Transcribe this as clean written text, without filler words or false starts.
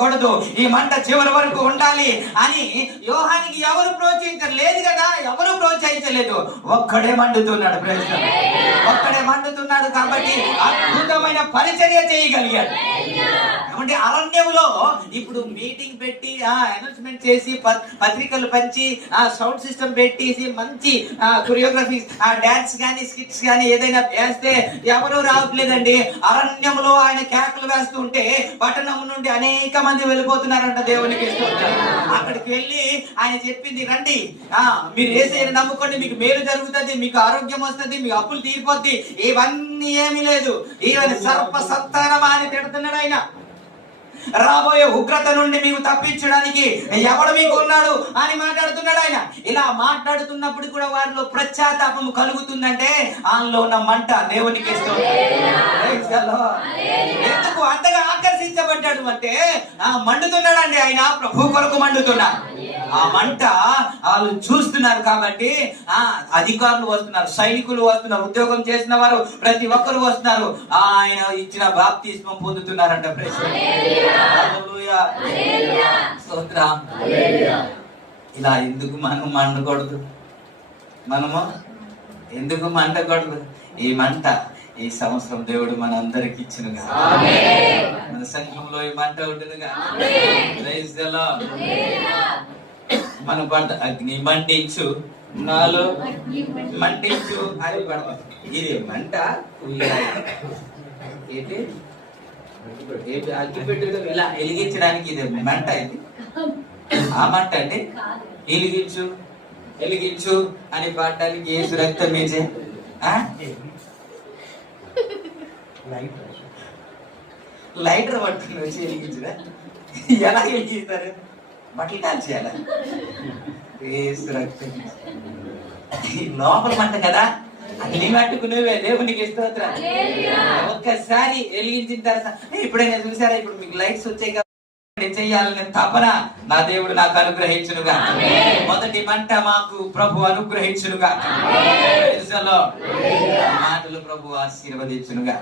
కూడదు, ఈ మంట చివరి వరకు ఉండాలి అని యోహానికి ఎవరు ప్రోత్సహించలేదు కదా, ఎవరు ప్రోత్సహించలేదు. ఒక్కడే మండుతున్నాడు, ఒక్కడే మండుతున్నాడు కాబట్టి అద్భుతమైన పరిచర్య చేయగలిగాడు. అంటే అరణ్యంలో ఇప్పుడు మీటింగ్ పెట్టి అనౌన్స్మెంట్ చేసి పత్రికలు పంచి సౌండ్ సిస్టమ్ పెట్టేసి మంచి కొరియోగ్రఫీ డాన్స్ గానీ స్కిట్స్ గానీ ఏదైనా వేస్తే ఎవరు రావట్లేదండి. అరణ్యంలో ఆయన కేకలు వేస్తుంటే పట్టణం నుండి అనేక మంది వెళ్ళిపోతున్నారంట దేవునికి ఇస్తుంటారు. అక్కడికి వెళ్ళి ఆయన చెప్పింది, రండి మీరు యేసయ్యను నమ్ముకోండి, మీకు మేలు జరుగుతుంది, మీకు ఆరోగ్యం వస్తుంది, మీకు అప్పులు తీరిపోద్ది. ఇవన్నీ ఏమీ లేదు, ఈవెన్ సర్ప సంతానమా అని తిడుతున్నాడు ఆయన. రాబోయే ఉగ్రత నుండి మీకు తప్పించడానికి ఎవడు మీకు ఉన్నాడు అని మాట్లాడుతున్నాడు ఆయన. ఇలా మాట్లాడుతున్నప్పుడు కూడా వారిలో పశ్చాత్తాపము కలుగుతుందంటే ఆయనలో ఉన్న మంట దేవునికి ఇష్టం. ఎందుకు అంతగా ఆకర్షించబడ్డాడు అంటే మండుతున్నాడండి ఆయన, ప్రభు కొరకు మండుతున్నాడు. ఆ మంట వాళ్ళు చూస్తున్నారు కాబట్టి అధికారులు వస్తున్నారు, సైనికులు వస్తున్నారు, ఉద్యోగం చేసిన వారు ప్రతి ఒక్కరు వస్తున్నారు, ఆయన ఇచ్చిన బాప్తిస్మం పొందుతున్నారంట. ఇలా ఎందుకు మనం మండకూడదు, మనము ఎందుకు మండకూడదు? ఈ మంట ఈ సంవత్సరం దేవుడు మన అందరికి ఇచ్చినగా, మన సంఘంలో ఈ మంట ఉంటుందిగా. మన పడ అగ్ని మండించు, నాలో మండించు అని పడతాం. ఇది మంట ఏంటి అగ్గి పెట్టు ఇలా వెలిగించడానికి ఇది మంట, ఇది ఆ మంట అండి. వెలిగించు వెలిగించు అని పాడడానికి యేసు రక్తం వేసే లైటర్ పట్టుకుని వచ్చి వెలిగించురా. ఎలా వెలిగిస్తారు? బట్టలు కాల్చేయాల, యేసు రక్తం లోపల మంట కదా, అగ్ని పట్టుకునేవే దేవునికి స్తోత్రం. ఒక్కసారి వెలిగించిన తర్వాత ఎప్పుడైనా చూసారా? ఇప్పుడు మీకు లైట్స్ వచ్చాయి కదా, చెయ్యాలని తపన నా దేవుడు నాకు అనుగ్రహించునుగా. మొదటి మంట మాకు ప్రభు అనుగ్రహించునుగా. మాటలు ప్రభు ఆశీర్వదించునుగా.